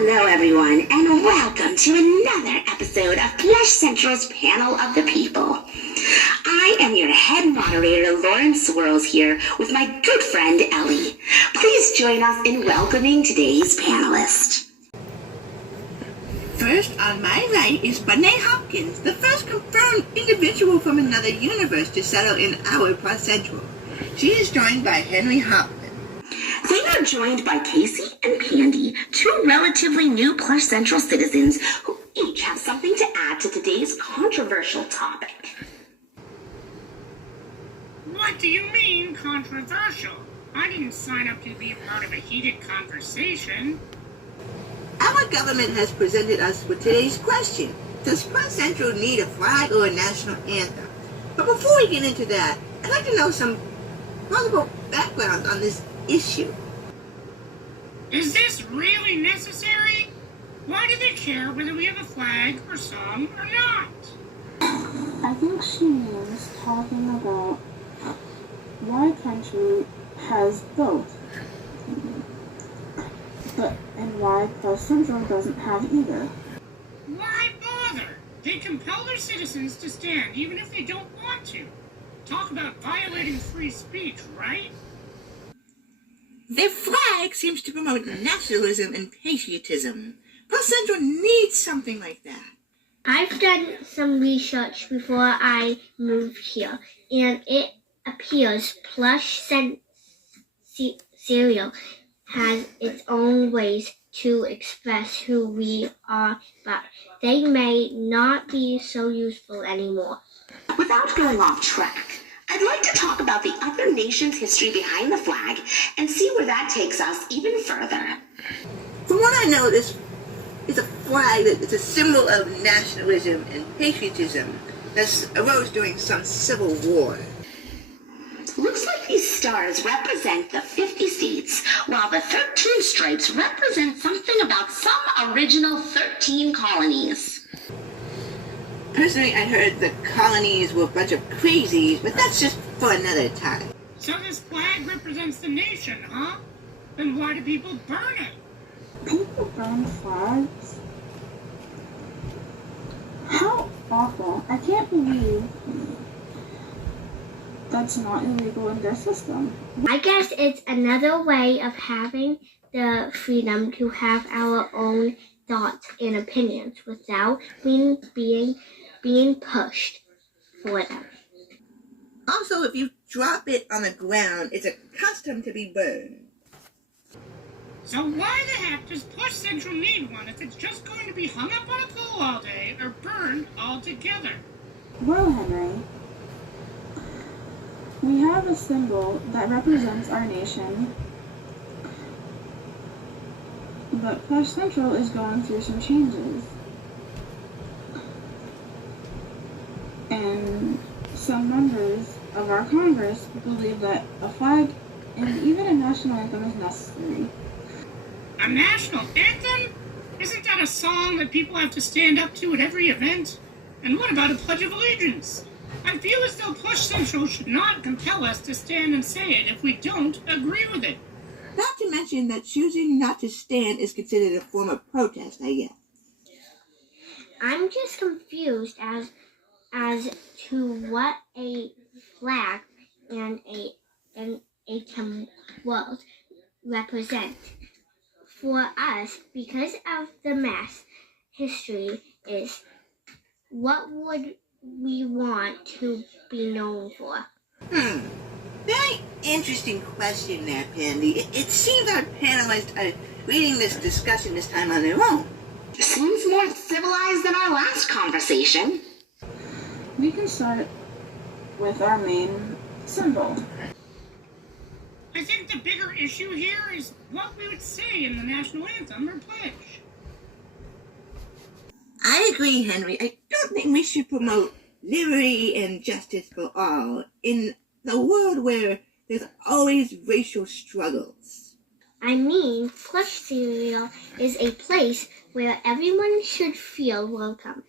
Hello, everyone, and welcome to another episode of Plush Central's Panel of the People. I am your head moderator, Lauren Swirls, here with my good friend, Ellie. Please join us in welcoming today's panelist. First on my right is Bonet Hopkins, the first confirmed individual from another universe to settle in our Plush Central. She is joined by Henry Hoffman. They are joined by Casey and Pandy, two relatively new Plush Central citizens who each have something to add to today's controversial topic. What do you mean, controversial? I didn't sign up to be a part of a heated conversation. Our government has presented us with today's question. Does Plush Central need a flag or a national anthem? But before we get into that, I'd like to know some possible background on this issue. Is this really necessary? Why do they care whether we have a flag or song or not? I think she means talking about why country has both, and why Plush Central doesn't have either. Why bother? They compel their citizens to stand even if they don't want to. Talk about violating free speech, right? Their flag seems to promote nationalism and patriotism. Plush Central needs something like that. I've done some research before I moved here, and it appears Plush Cereal has its own ways to express who we are, but they may not be so useful anymore. Without going off track, I'd like to talk about the other nation's history behind the flag and see where that takes us even further. From what I know, this is a flag that is a symbol of nationalism and patriotism that arose during some civil war. Looks like these stars represent the 50 states, while the 13 stripes represent something about some original 13 colonies. Personally, I heard the colonies were a bunch of crazies, but that's just for another time. So this flag represents the nation, huh? Then why do people burn it? People burn flags? How awful. I can't believe that's not illegal in their system. I guess it's another way of having the freedom to have our own thoughts and opinions without being pushed for them. Also, if you drop it on the ground, it's a custom to be burned. So why the heck does Plush Central need one if it's just going to be hung up on a pole all day or burned altogether? Well, Henry, we have a symbol that represents our nation, but Plush Central is going through some changes. And some members of our Congress believe that a flag and even a national anthem is necessary. A national anthem? Isn't that a song that people have to stand up to at every event? And what about a Pledge of Allegiance? I feel as though Plush Central should not compel us to stand and say it if we don't agree with it. Not to mention that choosing not to stand is considered a form of protest, I guess. I'm just confused as to what a flag and a world represent for us because of the mass history is. What would we want to be known for? Very interesting question there, Pandy. It seems our panelists are leading this discussion this time on their own. Seems more civilized than our last conversation. We can start with our main symbol. I think the bigger issue here is what we would say in the national anthem or pledge. I agree, Henry. I don't think we should promote liberty and justice for all in the world where there's always racial struggles. I mean, Plush Cereal is a place where everyone should feel welcome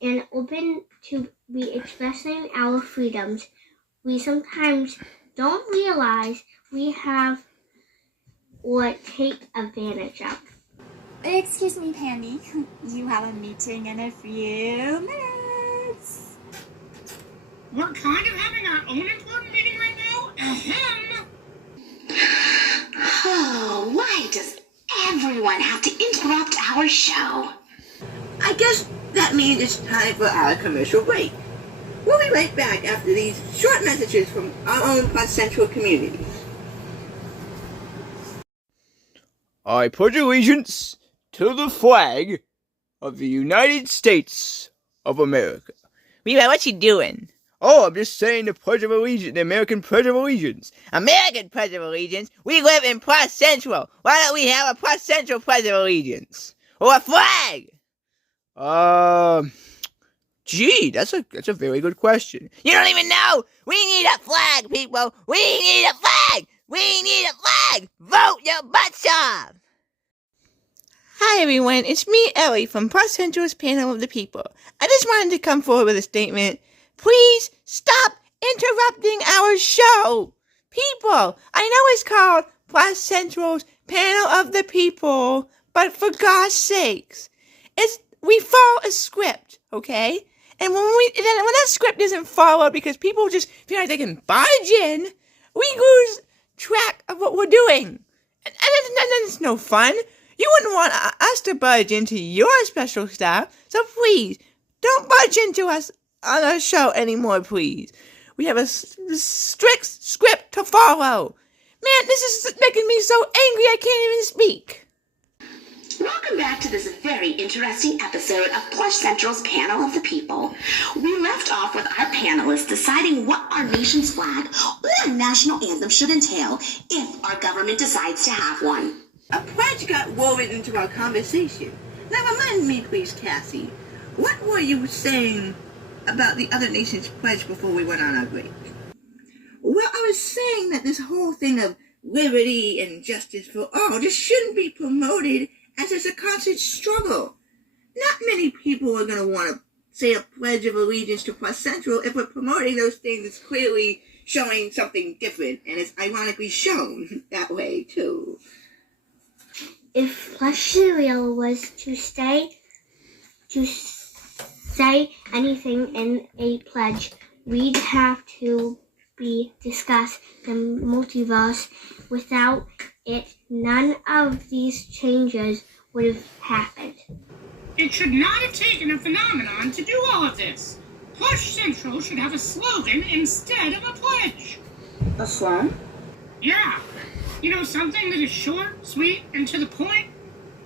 and open to be expressing our freedoms we sometimes don't realize we have or take advantage of. Excuse me, Pandy. You have a meeting in a few minutes. We're kind of having our own important meeting right now? Ahem! Oh, why does everyone have to interrupt our show? I guess that means it's time for our commercial break. We'll be right back after these short messages from our own Plus Central communities. I pledge allegiance to the flag of the United States of America. Meanwhile, what you doing? Oh, I'm just saying the Pledge of Allegiance, the American Pledge of Allegiance. American Pledge of Allegiance? We live in Plus Central. Why don't we have a Plus Central Pledge of Allegiance? Or a flag? Gee, that's a very good question. You don't even know! We need a flag, people! We need a flag! We need a flag! Vote your butts off! Hi everyone, it's me, Ellie, from Plus Central's Panel of the People. I just wanted to come forward with a statement. Please stop interrupting our show! People, I know it's called Plus Central's Panel of the People, but for God's sakes, we follow a script, okay? And when that script isn't followed because people just feel like they can barge in, we lose track of what we're doing. And it's no fun. You wouldn't want us to barge into your special stuff, so please, don't barge into us on our show anymore, please. We have a strict script to follow. Man, this is making me so angry I can't even speak. Welcome back to this very interesting episode of Plush Central's Panel of the People. We left off with our panelists deciding what our nation's flag or national anthem should entail if our government decides to have one. A pledge got woven into our conversation. Now remind me, please, Cassie, what were you saying about the other nation's pledge before we went on our break? Well, I was saying that this whole thing of liberty and justice for all just shouldn't be promoted as it's a constant struggle. Not many people are going to want to say a pledge of allegiance to Plus Central if we're promoting those things that's clearly showing something different, and it's ironically shown that way, too. If Plush Cereal was to say anything in a pledge, we'd have to discuss the multiverse. Without it, none of these changes would have happened. It should not have taken a phenomenon to do all of this. Plush Central should have a slogan instead of a pledge. A song? Yeah. You know, something that is short, sweet, and to the point.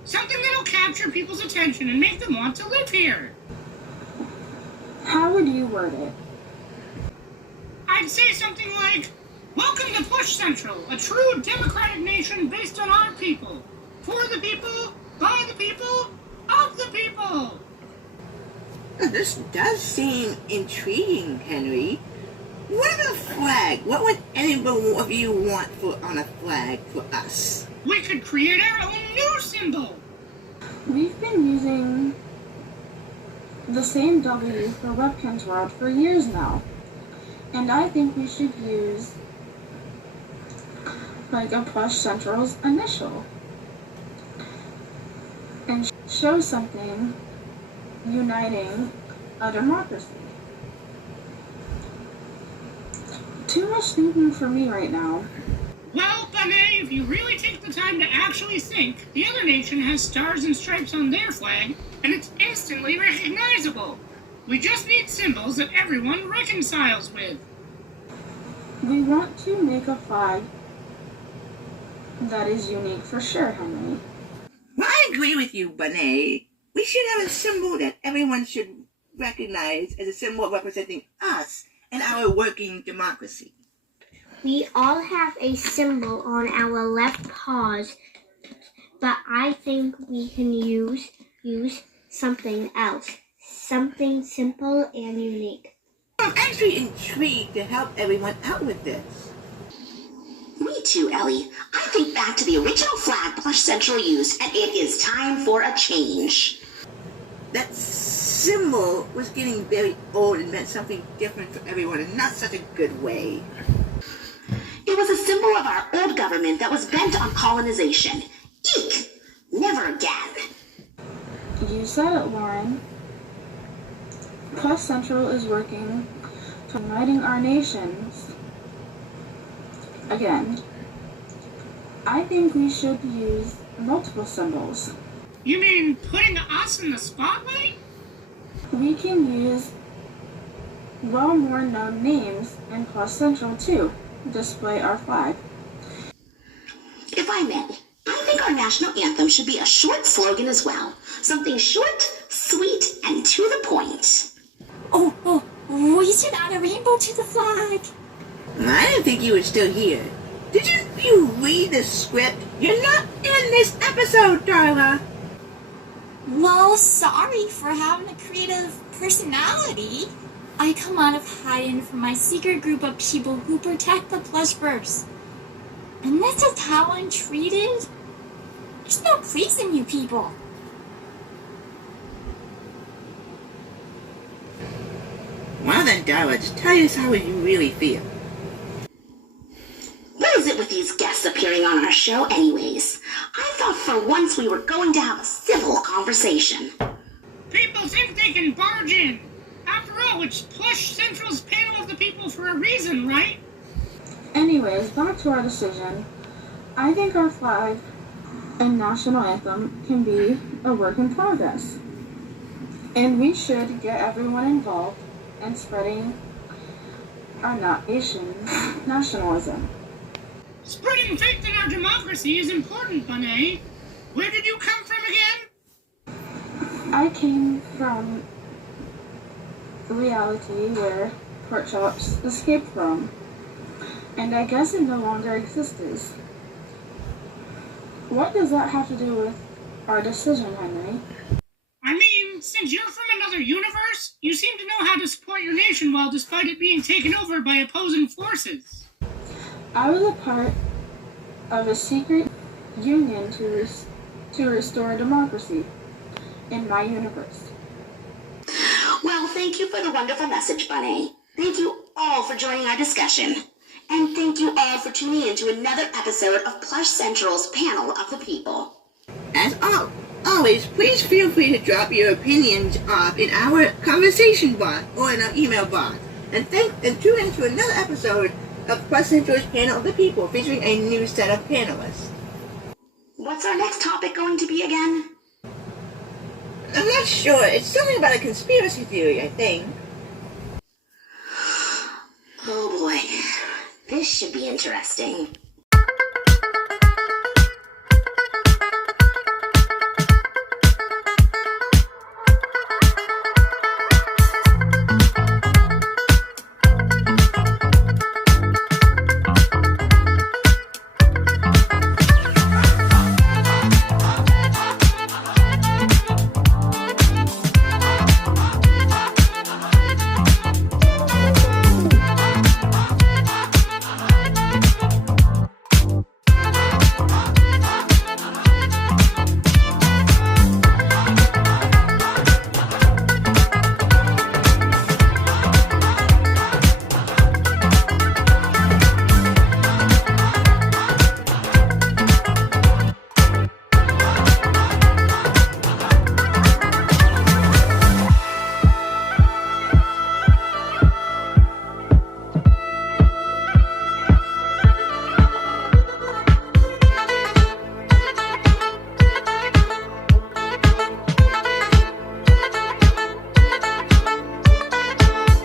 Something that'll capture people's attention and make them want to live here. How would you word it? I'd say something like, "Welcome to Plush Central, a true democratic nation based on our people. For the people, by the people, of the people." This does seem intriguing, Henry. What about a flag? What would any of you want on a flag for us? We could create our own new symbol. We've been using the same W for Webkin's World for years now. And I think we should use like a Plush Central's initial and show something uniting a democracy. Too much thinking for me right now. Well, Bunny, if you really take the time to actually think, the other nation has stars and stripes on their flag, and it's instantly recognizable. We just need symbols that everyone reconciles with. We want to make a flag that is unique for sure, Henry. Well, I agree with you, Bonet. We should have a symbol that everyone should recognize as a symbol representing us and our working democracy. We all have a symbol on our left paws, but I think we can use something else. Something simple and unique. I'm actually intrigued to help everyone out with this. Me too, Ellie. I think back to the original flag Plush Central used, and it is time for a change. That symbol was getting very old and meant something different for everyone, and not such a good way. It was a symbol of our old government that was bent on colonization. Eek! Never again. You said it, Lauren. Plus Central is working to uniting our nations. Again, I think we should use multiple symbols. You mean putting us in the spotlight? We can use well more known names in Plus Central to display our flag. If I may, I think our national anthem should be a short slogan as well. Something short, sweet, and to the point. Oh, we should add a rainbow to the flag. I didn't think you were still here. Did you read the script? You're not in this episode, Darla. Well, sorry for having a creative personality. I come out of hiding from my secret group of people who protect the Plushverse. And this is how I'm treated? There's no pleasing you people. Well then, Darla, just tell us how you really feel. What is it with these guests appearing on our show anyways? I thought for once we were going to have a civil conversation. People think they can barge in. After all, it's Plush Central's panel of the people for a reason, right? Anyways, back to our decision. I think our flag and national anthem can be a work in progress. And we should get everyone involved in spreading our nation's nationalism. Spreading faith in our democracy is important, Bonet. Where did you come from again? I came from a reality where pork chops escaped from, and I guess it no longer exists. What does that have to do with our decision, Henry? I mean, since you're from another universe, you seem to know how to support your nation well despite it being taken over by opposing forces. I was a part of a secret union to restore democracy in my universe. Well, thank you for the wonderful message, Bunny. Thank you all for joining our discussion. And thank you all for tuning in to another episode of Plush Central's Panel of the People. As always, please feel free to drop your opinions off in our conversation box or in our email box. And tune in to another episode of Plus Central's Panel of the People, featuring a new set of panelists. What's our next topic going to be again? I'm not sure. It's something about a conspiracy theory, I think. Oh boy, this should be interesting.